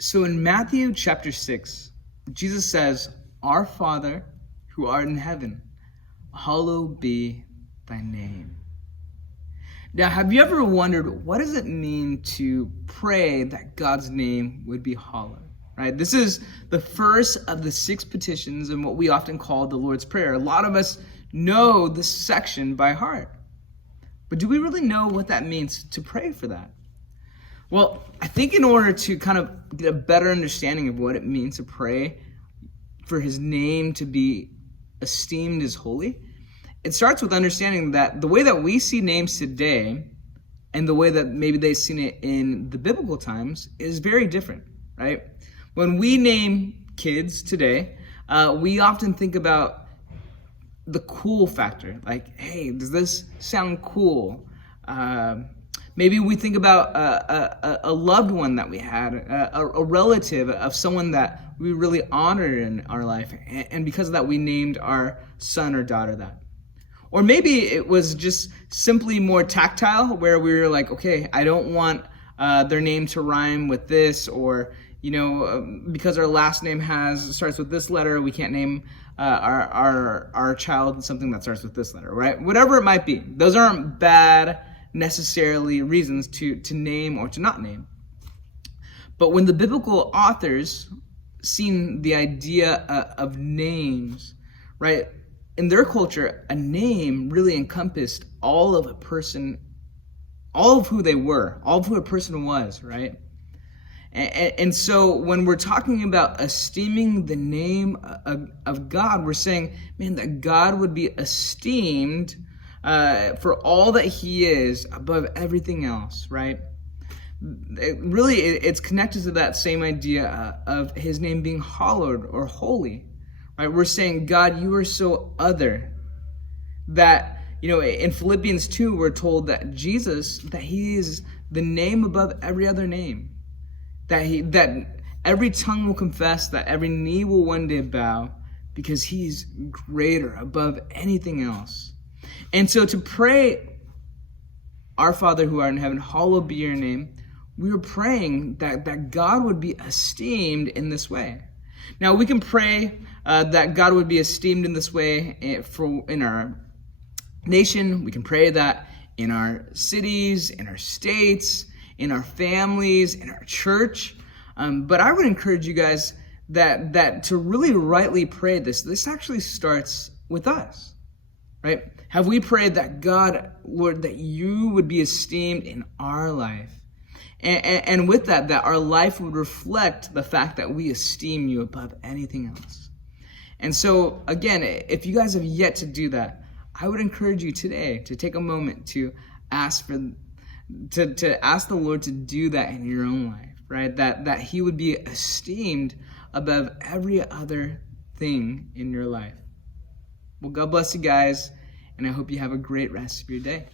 So in Matthew chapter 6, Jesus says, "Our Father who art in heaven, hallowed be thy name." Now, have you ever wondered, what does it mean to pray that God's name would be hallowed? Right? This is the first of the 6 petitions in what we often call the Lord's Prayer. A lot of us know this section by heart. But do we really know what that means to pray for that? Well, I think in order to kind of get a better understanding of what it means to pray for his name to be esteemed as holy, it starts with understanding that the way that we see names today and the way that maybe they've seen it in the biblical times is very different, right? When we name kids today, we often think about the cool factor. Like, hey, does this sound cool? Maybe we think about a loved one that we had, a relative of someone that we really honored in our life. And because of that, we named our son or daughter that. Or maybe it was just simply more tactile, where we were like, okay, I don't want their name to rhyme with this, or, because our last name starts with this letter, we can't name our child something that starts with this letter, right? Whatever it might be. Those aren't bad necessarily reasons to name or to not name. But when the biblical authors seen the idea of names, right, in their culture, a name really encompassed all of a person, all of who they were, all of who a person was, right? And so when we're talking about esteeming the name of God, we're saying, man, that God would be esteemed for all that he is above everything else, right? It's connected to that same idea of his name being hallowed or holy, right? We're saying, God, you are so other that, in Philippians 2, we're told that Jesus, that he is the name above every other name, that every tongue will confess, that every knee will one day bow, because he's greater above anything else. And so to pray, "Our Father who art in heaven, hallowed be your name," we are praying that God would be esteemed in this way. Now, we can pray that God would be esteemed in this way in our nation. We can pray that in our cities, in our states, in our families, in our church. But I would encourage you guys that to really rightly pray this actually starts with us, right? Have we prayed that God, Lord, that you would be esteemed in our life? And with that our life would reflect the fact that we esteem you above anything else. And so, again, if you guys have yet to do that, I would encourage you today to take a moment to ask to ask the Lord to do that in your own life, right? That he would be esteemed above every other thing in your life. Well, God bless you guys, and I hope you have a great rest of your day.